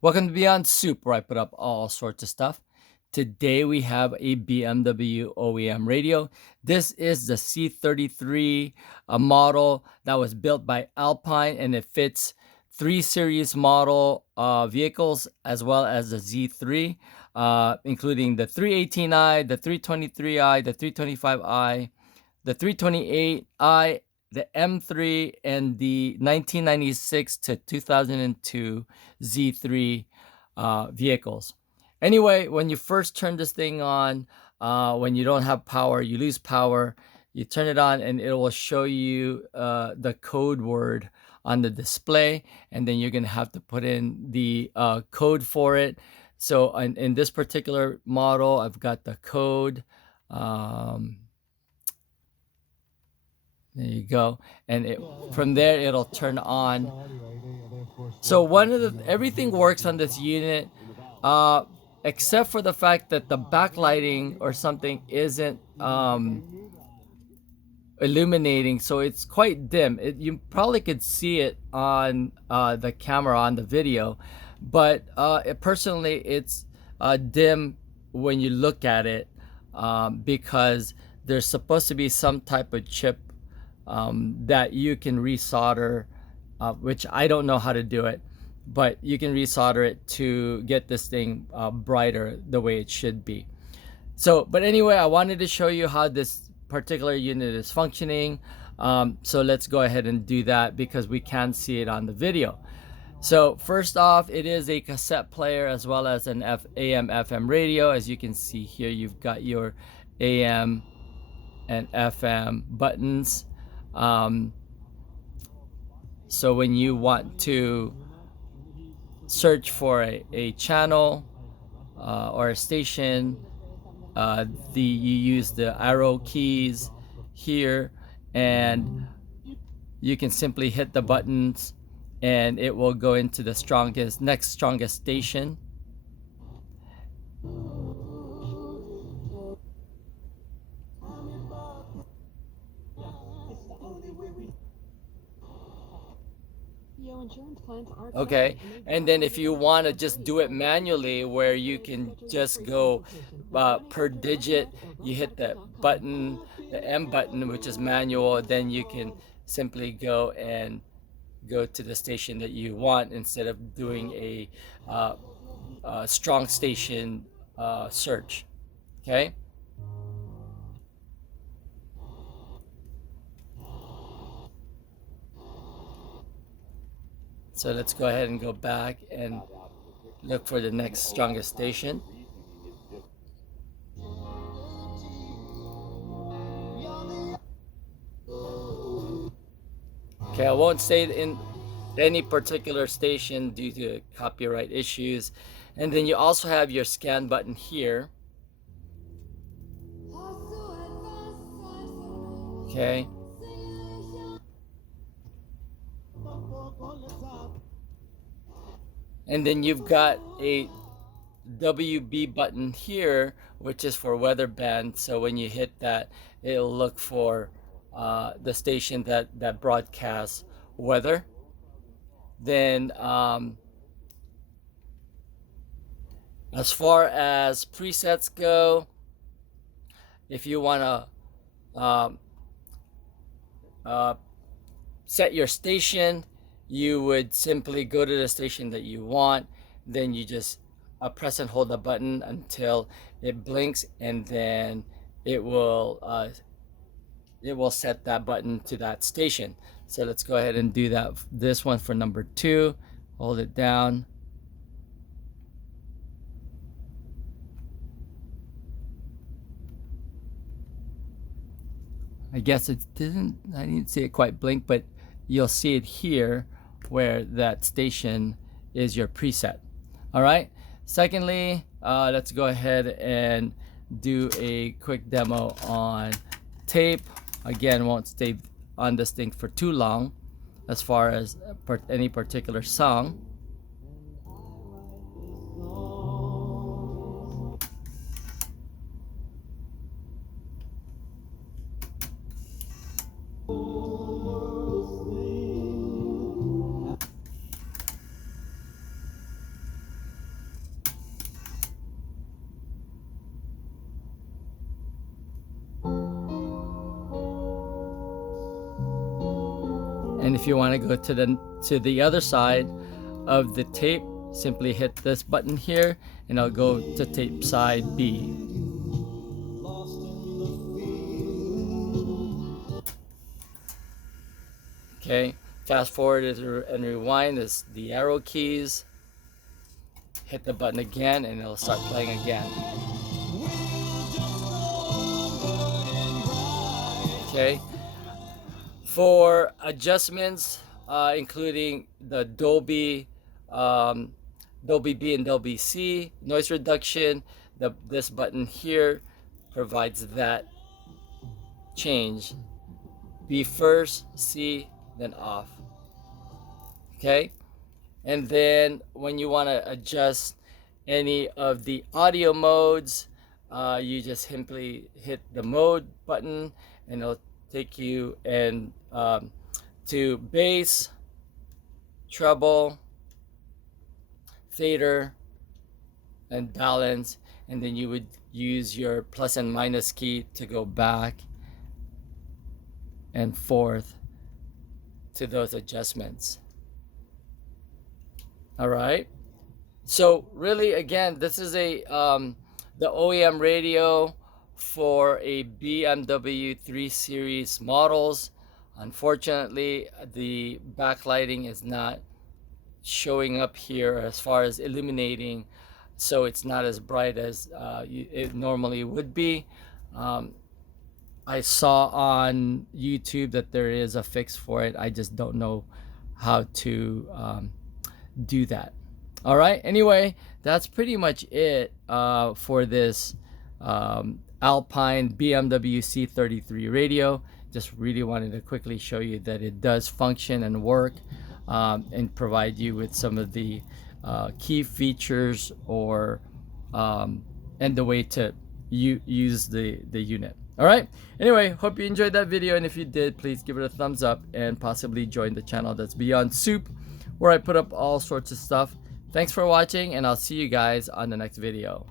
Welcome to Beyond Soup, where I put up all sorts of stuff. Today we have a BMW OEM radio. This is the C33, a model that was built by Alpine, and it fits 3 series model vehicles as well as the Z3, including the 318i, the 323i, the 325i, the 328i, the M3, and the 1996 to 2002 Z3 vehicles. Anyway, when you first turn this thing on, when you don't have power, you lose power, you turn it on and it will show you the code word on the display, and then you're going to have to put in the code for it. So in this particular model, I've got the code. There you go. And from there, it'll turn on. So everything works on this unit, except for the fact that the backlighting or something isn't illuminating, so it's quite dim. You probably could see it on the camera on the video, but personally, it's dim when you look at it, because there's supposed to be some type of chip that you can resolder, which I don't know how to do it, but you can resolder it to get this thing brighter the way it should be. So, but anyway, I wanted to show you how this particular unit is functioning. So let's go ahead and do that because we can see it on the video. So first off, it is a cassette player as well as an AM FM radio. As you can see here, you've got your AM and FM buttons. So when you want to search for a channel or a station, you use the arrow keys here, and you can simply hit the buttons and it will go into the next strongest station. Okay, and then if you want to just do it manually, where you can just go per digit, you hit the button, the M button, which is manual, then you can simply go to the station that you want instead of doing a strong station search. Okay. So let's go ahead and go back and look for the next strongest station. Okay, I won't say in any particular station due to copyright issues. And then you also have your scan button here. Okay. And then you've got a WB button here, which is for weather band. So when you hit that, it'll look for the station that broadcasts weather. Then as far as presets go, if you want to set your station, you would simply go to the station that you want. Then you just press and hold the button until it blinks, and then it will set that button to that station. So let's go ahead and do that. This one for number 2. Hold it down. I guess I didn't see it quite blink, but you'll see it here where that station is your preset. All right. Secondly, let's go ahead and do a quick demo on tape. Again, won't stay on this thing for too long as far as any particular song. if you want to go to the other side of the tape, simply hit this button here and I'll go to tape side B. Okay, fast forward and rewind is the arrow keys. Hit the button again and it'll start playing again. Okay, for adjustments, including the Dolby B and Dolby C, noise reduction, this button here provides that change. B first, C, then off. Okay, and then when you want to adjust any of the audio modes, you just simply hit the mode button and it'll take you and to bass, treble, fader, and balance, and then you would use your plus and minus key to go back and forth to those adjustments. All right, so really again, this is a the OEM radio for a BMW 3 Series models. Unfortunately, the backlighting is not showing up here as far as illuminating, so it's not as bright as it normally would be. I saw on YouTube that there is a fix for it. I just don't know how to do that. All right, anyway, that's pretty much it for this Alpine BMW C33 radio. Just really wanted to quickly show you that it does function and work, and provide you with some of the key features or and the way to use the unit. All right, anyway, hope you enjoyed that video, and if you did, please give it a thumbs up and possibly join the channel that's Beyond Soup, where I put up all sorts of stuff. Thanks for watching, and I'll see you guys on the next video.